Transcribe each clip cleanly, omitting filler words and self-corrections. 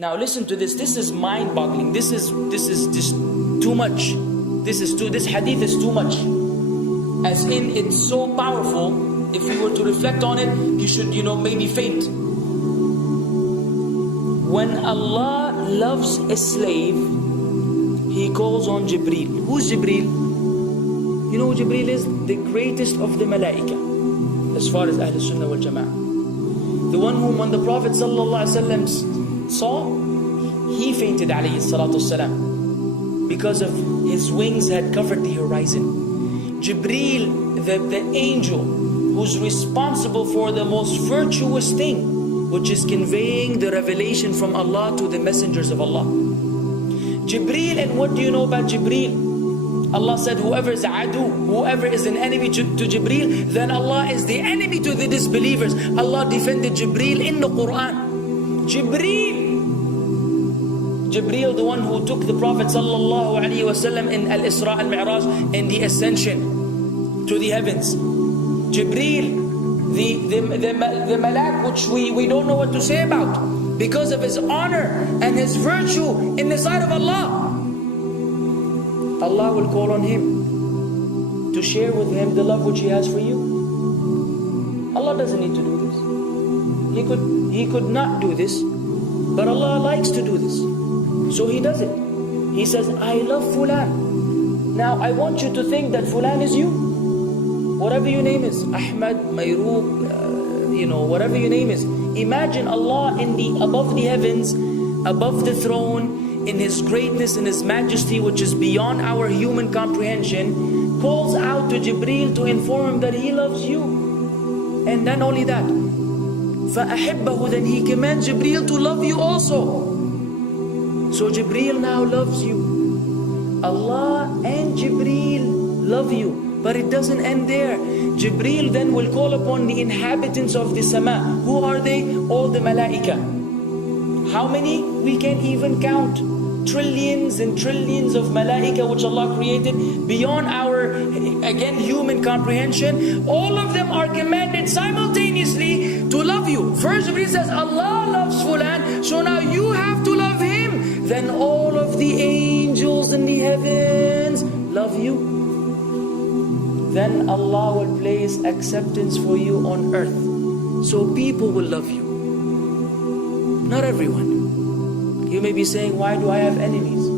Now listen to this. This is mind-boggling. This is just too much. This hadith is too much. As in, it's so powerful. If we were to reflect on it, you should, maybe faint. When Allah loves a slave, He calls on Jibreel. Who's Jibreel? You know who Jibreel is? The greatest of the malaika, as far as Ahl Sunnah wal Jama'ah. The one whom when the Prophet ﷺ saw, he fainted alayhi salatu wasalam, because of his wings had covered the horizon. Jibreel, the angel who's responsible for the most virtuous thing, which is conveying the revelation from Allah to the messengers of Allah. Jibreel, and what do you know about Jibreel? Allah said, whoever is adu, whoever is an enemy to Jibreel, then Allah is the enemy to the disbelievers. Allah defended Jibreel in the Quran. Jibreel, the one who took the Prophet ﷺ in Al-Isra al-Mi'raj, in the ascension to the heavens. Jibreel, the malak, which we don't know what to say about, because of his honor and his virtue in the sight of Allah. Allah will call on him to share with him the love which He has for you. Allah doesn't need to do this. He could not do this, but Allah likes to do this, so He does it. He says, I love Fulan. Now I want you to think that Fulan is you. Whatever your name is, Ahmad, Mayrook, whatever your name is. Imagine Allah above the heavens, above the throne, in His greatness and His majesty, which is beyond our human comprehension, calls out to Jibreel to inform him that He loves you. And then only that, فَأَحِبَّهُ, then He commands Jibreel to love you also. So Jibreel now loves you. Allah and Jibreel love you. But it doesn't end there. Jibreel then will call upon the inhabitants of the sama. Who are they? All the malaika. How many? We can't even count. Trillions and trillions of malaika which Allah created beyond our, again, human comprehension. All of them are commanded simultaneously to love you. First Jibreel says, Allah loves Fulan, so now you have to love him. Then all of the angels in the heavens love you. Then Allah will place acceptance for you on earth. So people will love you. Not everyone. You may be saying, why do I have enemies?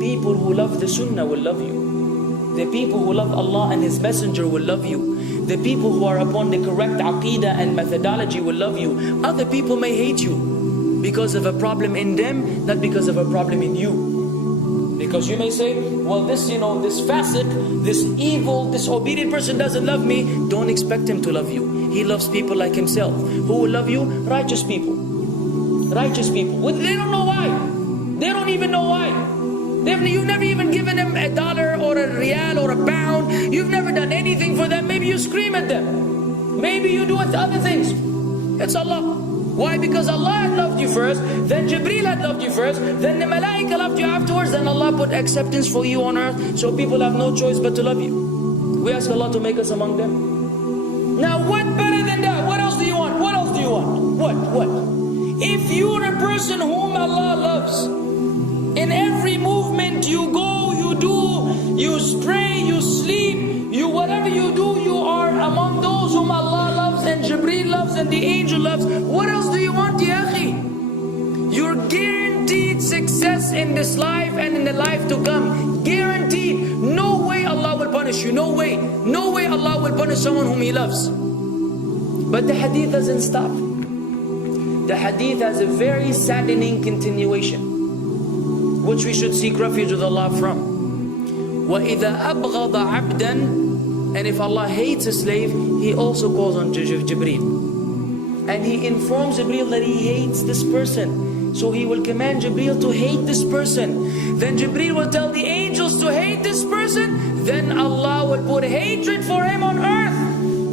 People who love the Sunnah will love you. The people who love Allah and His Messenger will love you. The people who are upon the correct aqidah and methodology will love you. Other people may hate you because of a problem in them, not because of a problem in you. Because you may say, well, this fasiq, this evil, disobedient person doesn't love me. Don't expect him to love you. He loves people like himself. Who will love you? Righteous people. Righteous people. They don't know why. They don't even know why. You've never even given them $1 or a rial or a pound. You've never done anything for them. Maybe you scream at them. Maybe you do other things. It's Allah. Why? Because Allah had loved you first, then Jibreel had loved you first, then the malaika loved you afterwards, then Allah put acceptance for you on earth, so people have no choice but to love you. We ask Allah to make us among them. Now what better than that? What else do you want? What else do you want? What? If you're a person whom Allah loves, in every movement you go, you do, you stray, you sleep, whatever you do, you are among those whom Allah loves and Jibreel loves and the angel loves. What else do you want, ya akhi? You're guaranteed success in this life and in the life to come. Guaranteed. No way Allah will punish you. No way. No way Allah will punish someone whom He loves. But the hadith doesn't stop. The hadith has a very saddening continuation, which we should seek refuge with Allah from. وَإِذَا أَبْغَضَ عَبْدًا, and if Allah hates a slave, He also calls on Jibreel. And He informs Jibreel that He hates this person. So He will command Jibreel to hate this person. Then Jibreel will tell the angels to hate this person. Then Allah will put hatred for him on earth.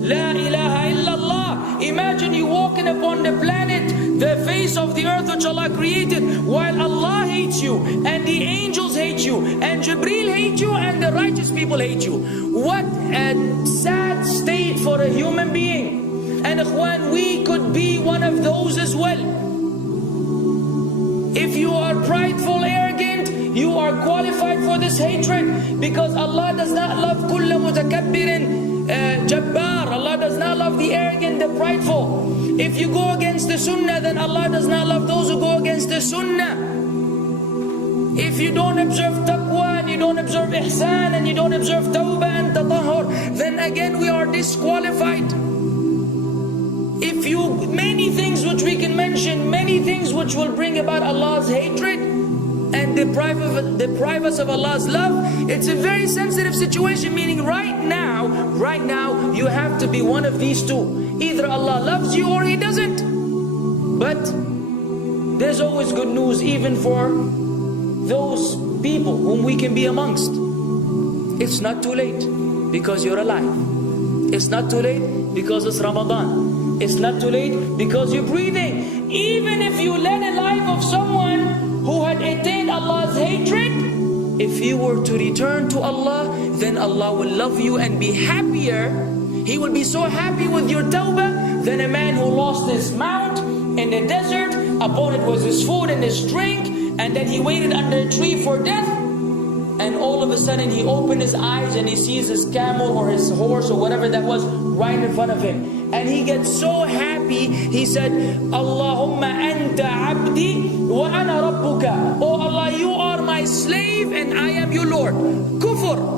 La ilaha illallah. Imagine you walking upon the planet, the face of the earth which Allah created, while Allah hates you, and the angels hate you, and Jibreel hate you, and the righteous people hate you. What a sad state for a human being. And ikhwan, we could be one of those as well. If you are prideful, arrogant, you are qualified for this hatred, because Allah does not love kulla mutakabbirin jabbar. Allah does not love the arrogant, the prideful. If you go against the sunnah, then Allah does not love those who go against the sunnah. If you don't observe taqwa, and you don't observe ihsan, and you don't observe tawbah and tatahur, then again we are disqualified. If you, many things which we can mention, many things which will bring about Allah's hatred and deprive us of Allah's love. It's a very sensitive situation, meaning right now you have to be one of these two. Either Allah loves you or He doesn't. But there's always good news, even for those people whom we can be amongst. It's not too late because you're alive. It's not too late because it's Ramadan. It's not too late because you're breathing. Even if you led a life of someone who had attained Allah's hatred, if you were to return to Allah, then Allah will love you and be happier. He will be so happy with your tawbah than a man who lost his mount in the desert. Upon it was his food and his drink, and then he waited under a tree for death, and all of a sudden he opened his eyes and he sees his camel or his horse or whatever that was right in front of him, and he gets so happy. He said, Allahumma anta abdi wa ana rabbuka. Oh Allah, you are my slave and I am your Lord. Kufr.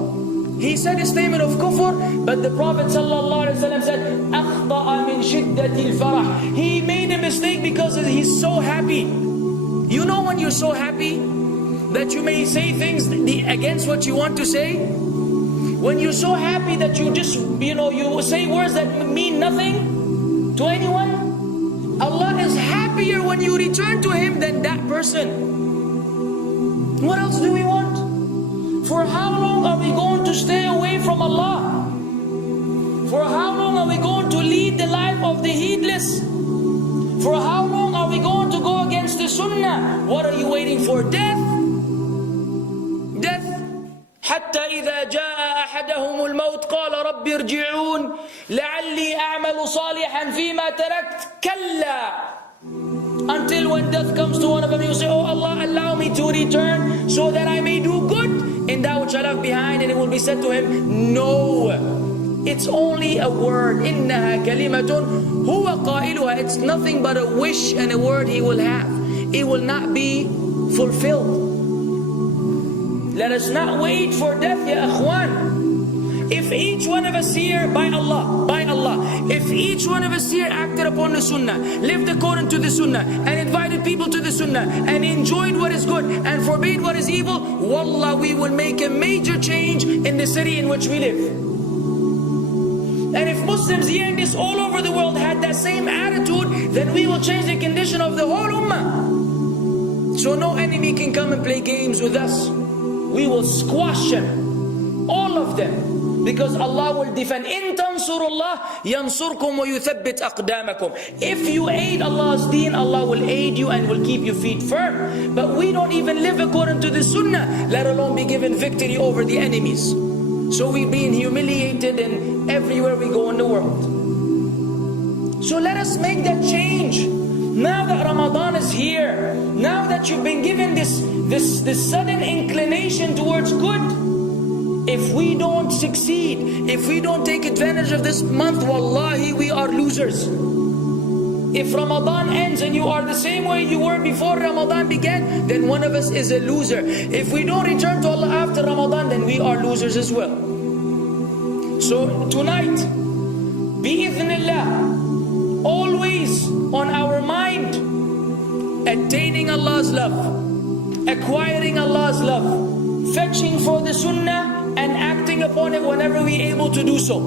He said a statement of kufr, but the Prophet ﷺ said, أخطأ من شدة الفرح. He made a mistake because he's so happy. You know when you're so happy that you may say things against what you want to say? When you're so happy that you just, you say words that mean nothing to anyone? Allah is happier when you return to Him than that person. What else do we want? For how long are we going to stay away from Allah? For how long are we going to lead the life of the heedless? For how long are we going to go against the sunnah? What are you waiting for? Death? Death. حتى إذا جاء أحدهم الموت قال رب ارجعون لعلي أعمل صالحا فيما تركت كلا. Until when death comes to one of them, you say, oh Allah, allow me to return so that I may do good in that which I left behind. And it will be said to him, no, it's only a word. إنها كلمة هو قائلها. It's nothing but a wish and a word he will have. It will not be fulfilled. Let us not wait for death, ya akhwan. If each one of us here, by Allah, if each one of us here acted upon the sunnah, lived according to the sunnah, and invited people to the sunnah, and enjoyed what is good, and forbade what is evil, wallah, we will make a major change in the city in which we live. And if Muslims hearing this all over the world had that same attitude, then we will change the condition of the whole ummah. So no enemy can come and play games with us. We will squash them, all of them. Because Allah will defend. In tansurullah yansurkum wa yuthabbit aqdamakum. If you aid Allah's deen, Allah will aid you and will keep your feet firm. But we don't even live according to the sunnah, let alone be given victory over the enemies. So we're being humiliated in everywhere we go in the world. So let us make that change. Now that Ramadan is here, now that you've been given this sudden inclination towards good, if we don't succeed, if we don't take advantage of this month, wallahi, we are losers. If Ramadan ends and you are the same way you were before Ramadan began, then one of us is a loser. If we don't return to Allah after Ramadan, then we are losers as well. So tonight, bi'idhnillah, always on our mind, attaining Allah's love, acquiring Allah's love, fetching for the sunnah, and acting upon it whenever we're able to do so.